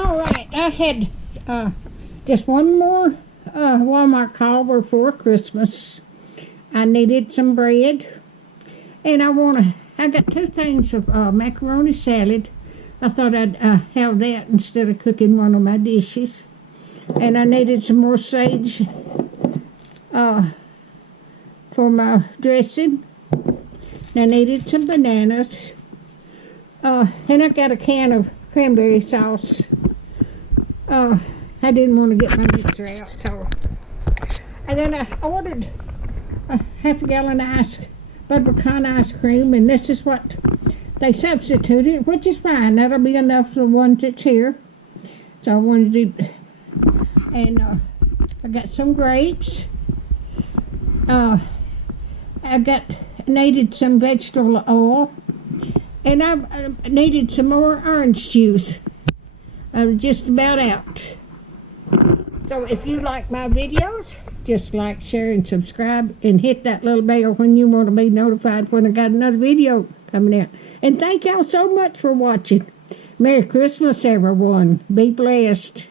All right, I had just one more Walmart call before Christmas. I needed some bread, and I got two things of macaroni salad. I thought I'd have that instead of cooking one of my dishes. And I needed some more sage for my dressing. I needed some bananas. And I got a can of cranberry sauce. I didn't want to get my mixer out, so. And then I ordered a half a gallon of butterpecan ice cream, and this is what they substituted, which is fine. That'll be enough for the ones that's here. So I wanted to, and I got some grapes. I needed some vegetable oil, and I needed some more orange juice. I'm just about out. So if you like my videos, just like, share, and subscribe, and hit that little bell when you want to be notified when I got another video coming out. And thank y'all so much for watching. Merry Christmas, everyone. Be blessed.